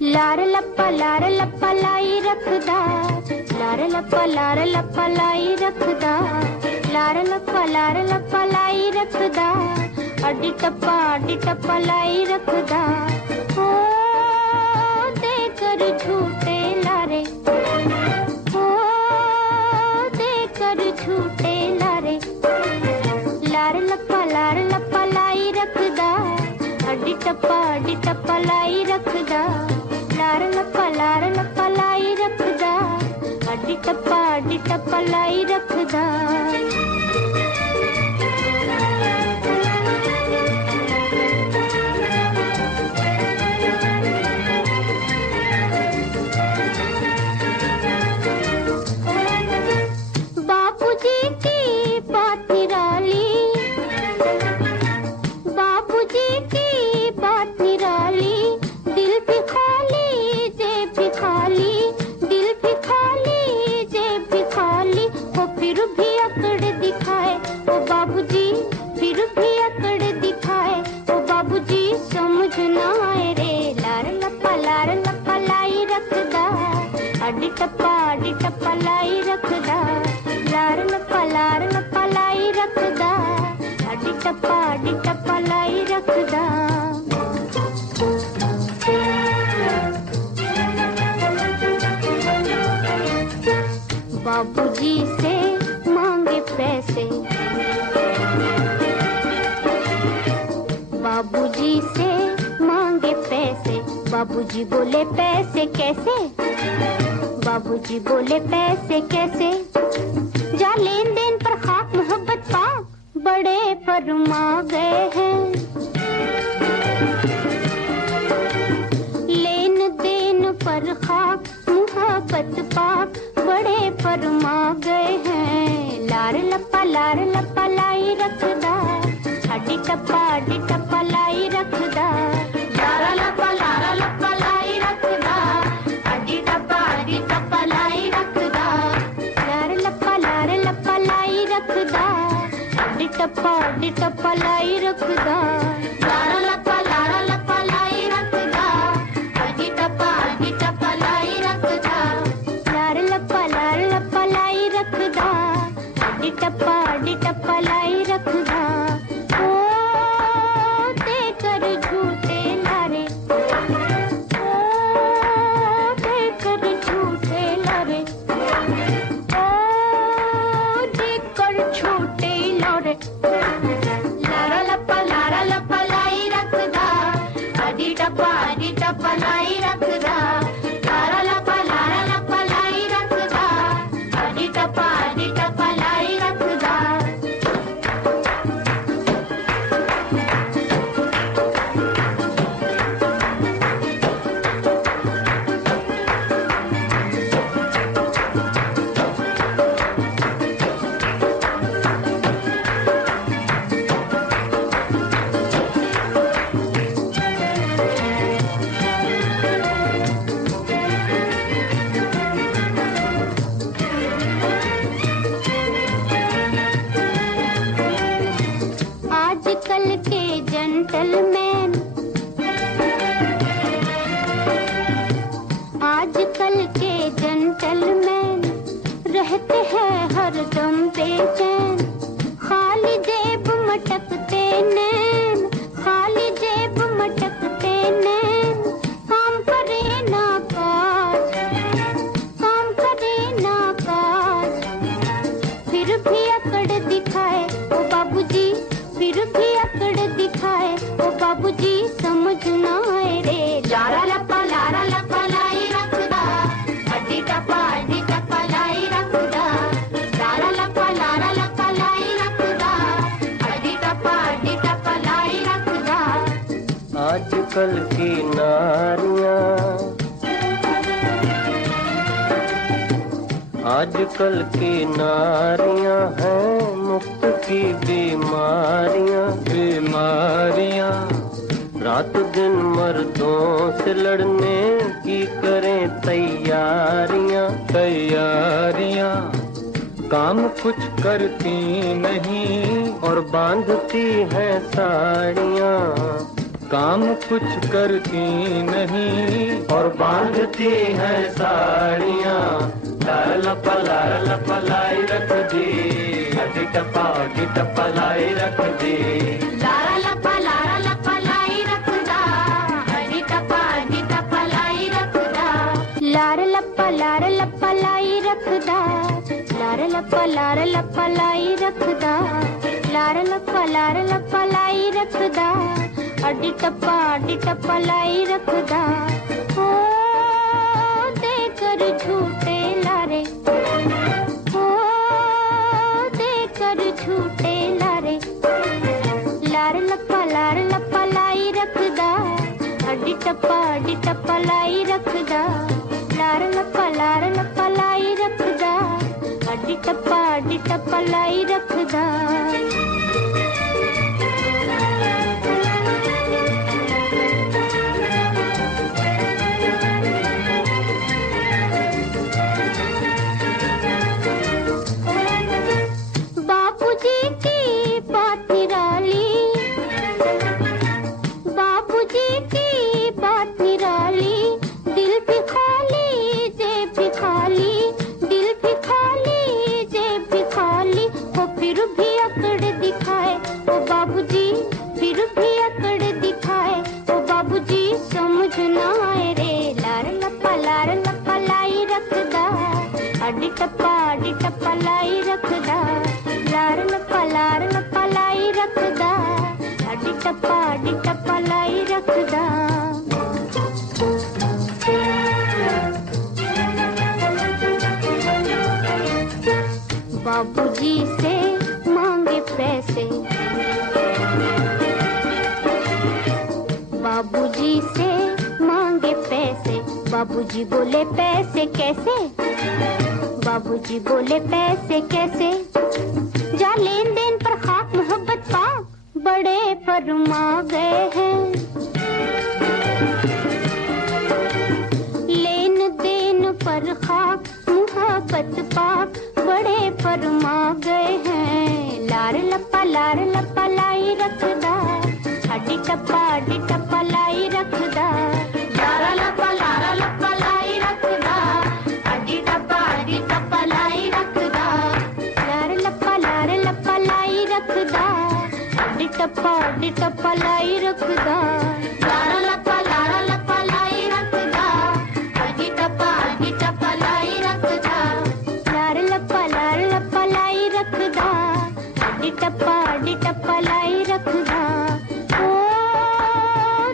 लार लप्पा लाई रखदा, लार लप्पा लाई रखदा, लार लप्पा लाई रखदा, अड्डी टप्पा लाई रखदा। ओ दे कर झूठे लारे, ओ दे कर झूठे लारे, लार लप्पा लाई रखदा, अड्डी टप्पा लाई रखदा, लार लप्पा लाई रखदा, अड्डी टप्पा लाई रखदा। बापूजी की बात निराली, बापूजी की बात निराली, दिल भी खाली जेब भी खाली, दिल भी खाली जेब भी खाली, वो फिर भी अकड़ दिखाए, वो बाबूजी फिर भी अकड़ दिखाए, वो बाबूजी समझ ना आए रे। लार लप्पा लाई रखदा, अड्डी टप्पा लाई रखदा, लार लप्पा लाई रखदा, अड्डी टप्पा लाई रखदा। बाबूजी से मांगे पैसे, बाबूजी से मांगे पैसे, बाबूजी बोले पैसे कैसे, बाबूजी बोले पैसे कैसे, जा लेन देन पर खाक मोहब्बत पाक, बड़े फरमा गए हैं। लेन देन पर खाक मोहब्बत पाक, बड़े फरमा गए हैं। लार लप्पा लाई रखदा, अड्डी टप्पा लाई रखदा, लार लप्पा लाई रखदा, अड्डी टप्पा लाई रखदा, लार लप्पा लाई रखदा, अड्डी टप्पा लाई रखदा, लार लप्पा लाई रखदा, अड्डी टप्पा लाई रखदा, लार लप्पा लाई रखदा, अड्डी टप्पा लाई रखदा। ओ दे कर झूठे लारे, ओ दे कर झूठे लारे, ओ दे कर झूठे लारे, लार लप्पा लाई रखदा, अड्डी टप्पा लाई रखदा, लार लप्पा लाई रखदा, अड्डी टप्पा लाई रखदा। आजकल के जेंटलमैन, आजकल के जेंटलमैन रहते हैं हरदम बेचैन, खाली जेब मटकते नैन, खाली जेब मटकते नैन, काम करे ना काज, काम करे ना काज, फिर भी अकड़ दिखाए ओ बाबूजी, फिर भी अकड़ दिखाए ओ बाबूजी समझ ना आए रे। लार लप्पा लाई रखदा, अड्डी टप्पा लाई रखदा, लार लप्पा लाई रखदा, अड्डी टप्पा लाई रखदा। आजकल की नारियां, आजकल की नारियां हैं मुफ्त की बीमारियां, बीमारियां, रात दिन मर्दों से लड़ने की करें तैयारियां, तैयारियां, काम कुछ करती नहीं और बांधती हैं साड़ियां, काम कुछ करती नहीं और बांधती है साड़ियाँ, लाल लपा लाई रख दी, अडी टप्पा लाई रख दी। लारा लपा लाई रखदा, अडी टप्पा लाई रखदा। लारा लपा लाई रखदा, लारा लपा लाई रखदा। लारा लपा लाई रखदा, अडी टप्पा लाई रखदा। ओ देकर झूठे लारे, ओ देकर झूठे लारे। लार लपा लाई रखदा, अडी टप्पा लाई रखदा। लार लपा लाई रखदा, अडी टप्पा लाई रखदा। बापूजी की बात निराली, बापूजी की बात निराली। दिल भी खाली जेब भी खाली, दिल भी खाली जेब भी खाली। वो फिर भी अकड़ दिखाए, वो बाबूजी फिर भी अकड़ दिखाए। वो बाबूजी समझ ना आए रे। लार लपा लाई रखदा, अडी टप्पा लाई रखदा। लार लपा लाई रखदा, अडी टप्पा लाई रखदा। बाबूजी से मांगे पैसे, बाबूजी से मांगे पैसे। बाबूजी बोले पैसे कैसे, बाबूजी बोले पैसे कैसे। जा लेन देन पर खाक मोहब्बत पाक, बड़े फरमा गए हैं। लेन देन पर खाक मोहब्बत पाक, बड़े फरमा गए हैं। लार लपा लाई रखदा, अडी टप्पा लाई रखदा। लारा लपा लाई रखदा, अडी टप्पा लाई रखदा। लार लपा लाई रखदा, अडी टप्पा लाई रखदा। लारा लपा लाई रखदा, अडी टप्पा लाई रखदा। लार लपा लाई रखदा, अडी टप्पा लाई रखदा। ओ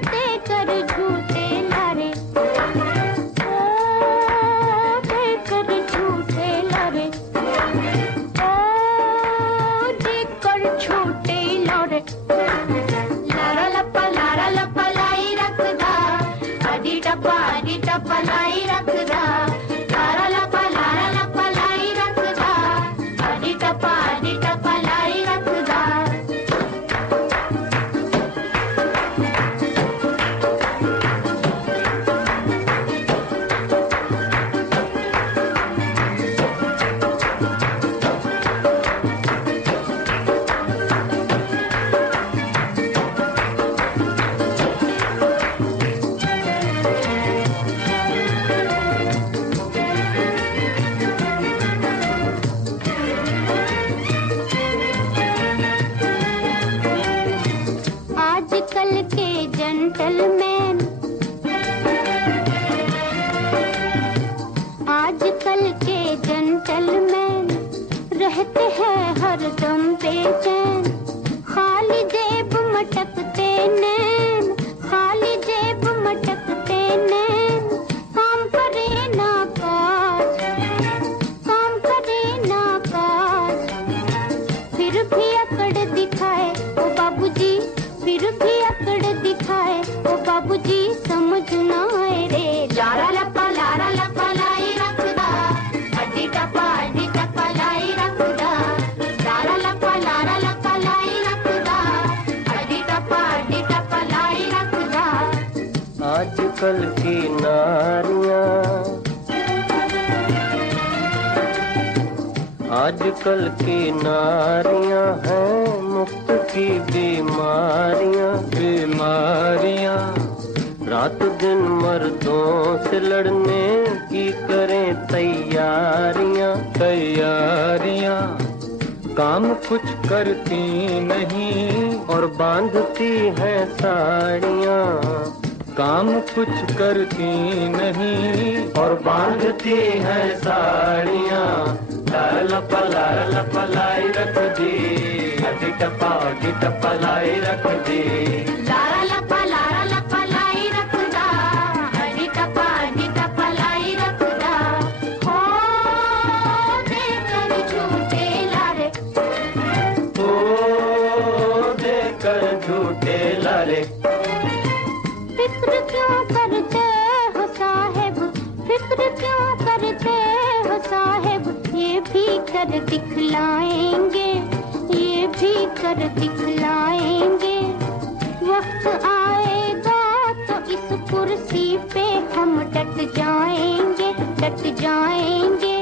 देकर झूठे लारे, ओ देकर झूठे लारे, ओ देकर झूठे लारे। लारा लपा लाई रखदा, अडी टप्पा लाई रखदा। लारा लपा लाई रखदा, अडी टप्पा लाई रखदा। आजकल के जेंटलमैन, आजकल के जेंटलमैन रहते हैं हरदम बेचैन। खाली जेब मटकते नैन, खाली जेब मटकते नैन। काम करे ना काज, काम करे ना काज। फिर भी अकड़ दिखाए ओ बाबूजी, फिर भी अकड़ दिखाए ओ बाबूजी। समझ ना आए रे। लारा लपा लाई रखदा, अडी टप्पा लाई रखदा। लारा लपा लाई रखदा, अडी टप्पा लाई रखदा। आजकल की नारियाँ, आजकल की नारियाँ हैं मुफ्त की बीमारियां, बीमारियां रात दिन मर्दों से लड़ने की करें तैयारियां, तैयारियां काम कुछ करती नहीं और बांधती हैं साड़ियां, काम कुछ करती नहीं और बांधती हैं साड़ियां। लाल पलाई रख दी, अटी टप्पा लाई रख दी। लारा लपा लाई रखदा, अड़ी टप्पा लाई रखदा। हो देकर झूठे लारे, ओ देकर झूठे लारे। फिक्र क्यों करते हो साहेब, फिक्र क्यों करते हो साहेब, ये भी कर दिखलाएंगे, ये भी कर दिखलाएंगे। वक्त आएगा तो इस कुर्सी पे हम डट जाएंगे, डट जाएंगे।